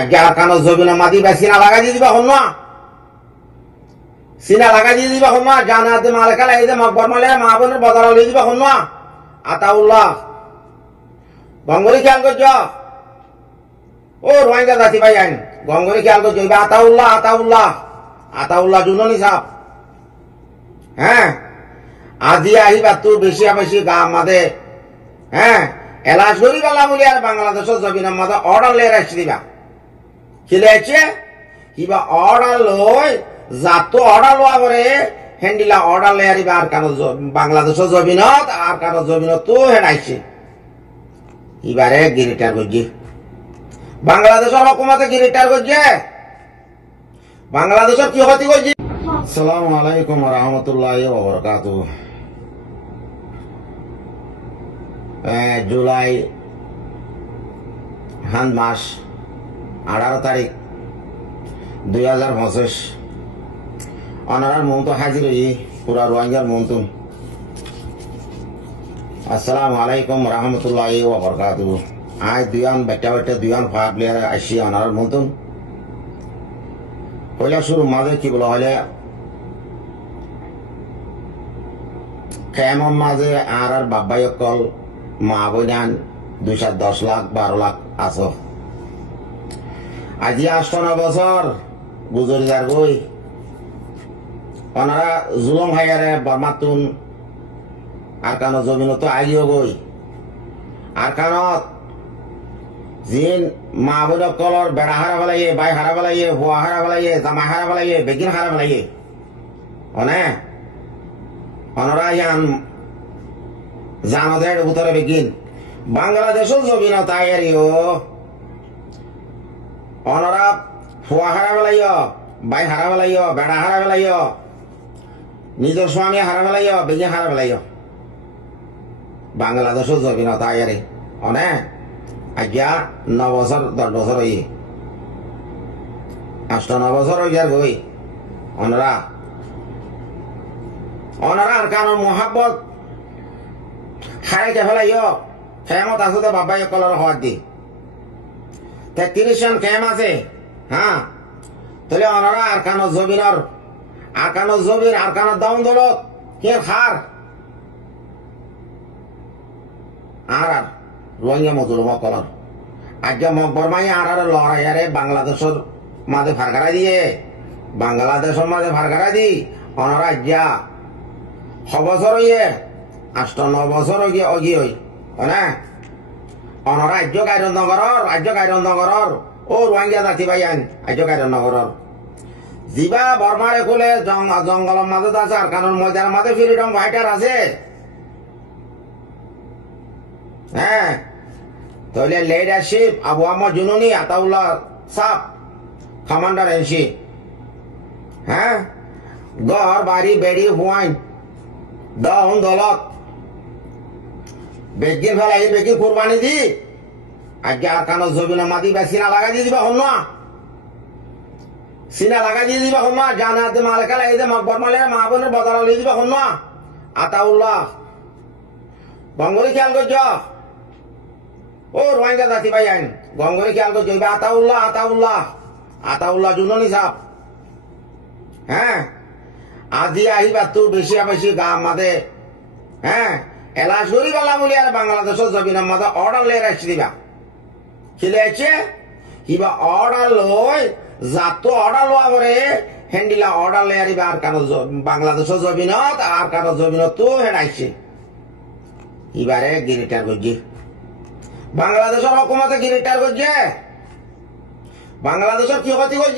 আগে আর কানো জমিন মাটি বা সিনা লাগা দিয়ে দিবা হন সিনা লাগা দিয়ে দিবা হন জানাতে মালকালা এই যে মকবর মালে মা বোনের বদল লিয়ে দিবা হন আতাউল্লাহ গঙ্গরি খেয়াল করছ ও রোহিঙ্গা জাতি ভাই আইন গঙ্গরি খেয়াল করছ আতাউল্লাহ আতাউল্লাহ আতাউল্লাহ জুননি সাপ হ্যাঁ আজি আহিবা তোর বেশি বেশি গা মাদে হ্যাঁ এলাশ করি গেলাম বলি আর বাংলাদেশের জমিনের মাঝে অর্ডার লে রাখছি দিবা খিলেছে কিবা অর্ডার লই যাত অর্ডার লওয়া করে হ্যান্ডিলা অর্ডার লে আরিবা আর কারো বাংলাদেশের জমিনত আর কারো জমিনত তো হেডাইছে এবারে গিরিটার করছে বাংলাদেশের হকুমতে গিরিটার করছে বাংলাদেশের কি ক্ষতি করছে। আসসালামু আলাইকুম ওয়া রাহমাতুল্লাহি ওয়া বারাকাতুহু। জুলাই হান মাস 18 তারিখ 2025 অনারার মন তো হাজির হই পুরা রোহিঙ্গার মন তো। আসসালামু আলাইকুম রহমতুল্লাহি ওয়া বারাকাতুহু। আজ দুয়ান বেটা বেটা দুয়ান ফাট লিয়ার আসি অনারার মন তো পয়লা শুরু মাঝে কি বলা হলে কেমন মাঝে আর বাবাই অকল মা বইনান 210 লাখ 12 লাখ আছো আজি 8 বছর গুজরি যার গই ওনারা জুলম হাইয়ারে বর্মাতুন আর কান জমিন তো আগিও গই আর কানত জিন মা বোন কলর বেড়া হারা বেলাইয়ে বাই হারা বেলাইয়ে হুয়া হারা বেলাইয়ে জামা হারা বেলাইয়ে বেগিন হারা বেলাইয়ে অনে অনরা ইয়ান জানদের উত্তরে বেগিন বাংলাদেশের জমিন তাইয়ারিও অনরা হুয়া হারা বেলাইয় বাই হারা বেলাইয় বেড়া হারা বেলাইয় নিজের স্বামী হারা বেলাইয় বেগিন হারা বেলাইয় বাংলাদেশের জমিন তাইয়ারি অনে আজ্ঞা 9 বছর 10 বছর হই 8-9 বছর হই যার গই অনরা আর কারণ মোহাব্বত খাইতে ফেলাইও খেমত আছে তো বাবাই কলর হওয়ার দি 33 জন খেম আছে হ্যাঁ তাহলে অনরা আর কানো জমিনের আর কানো জমির আর কানো দাউন দলত কে খার আর রোহিঙ্গা মজলুম কলর আজ্ঞা মকবর মাই আর লড়াইয়ারে বাংলাদেশের মাঝে ফারগারা দিয়ে বাংলাদেশের মাঝে ফারগারা দি অনরা আজ্ঞা 6 বছর হইয়ে 8-9 বছর অগি হই না অনরা রাজ্য গাইরনগরর ও রোহিঙ্গা জাতি ভাই আইন রাজ্য গাইরনগরর জিবা বর্মারে কোলে জঙ্গলের মাঝে আছে আর কারণ ময়দানের মাঝে ফ্রিডম ফাইটার আছে হ্যাঁ তাহলে leadership Abu Ahmad Jununi Ataullah Shah commander in chief হ্যাঁ ঘর বাড়ি বেড়ি হুয়াইন দাউন দলত বেগিন ফেলাই বেগিন কুরবানি দি আজকে আর কানো জমিন মাটি বা সিনা লাগা দিয়ে দিবা হন সিনা লাগা দিয়ে দিবা হন জানাতে মালকালা এই যে মকবর মালে মা বোনের বদল লিয়ে দিবা হন আতাউল্লাহ গঙ্গরি খেয়াল করছ ও রোহিঙ্গা জাতি ভাই আইন গঙ্গরি খেয়াল করছ আতাউল্লাহ আতাউল্লাহ আতাউল্লাহ জুননি সাপ হ্যাঁ আজি আহিবা তোর বেশি বেশি গা মাদে হ্যাঁ এলাশ করি গেলাম বলি আর বাংলাদেশের জমিনের মাঝে অর্ডার লে রাখছি দিবা খিলেছে কিবা অর্ডার লই যাত অর্ডার লওয়া করে হ্যান্ডিলা অর্ডার লে আরিবা আর কারো বাংলাদেশের জমিনত আর কারো জমিনত তো হেডাইছে এবারে গিরিটার করছে বাংলাদেশের হকুমতে গিরিটার করছে বাংলাদেশের কি ক্ষতি করছে।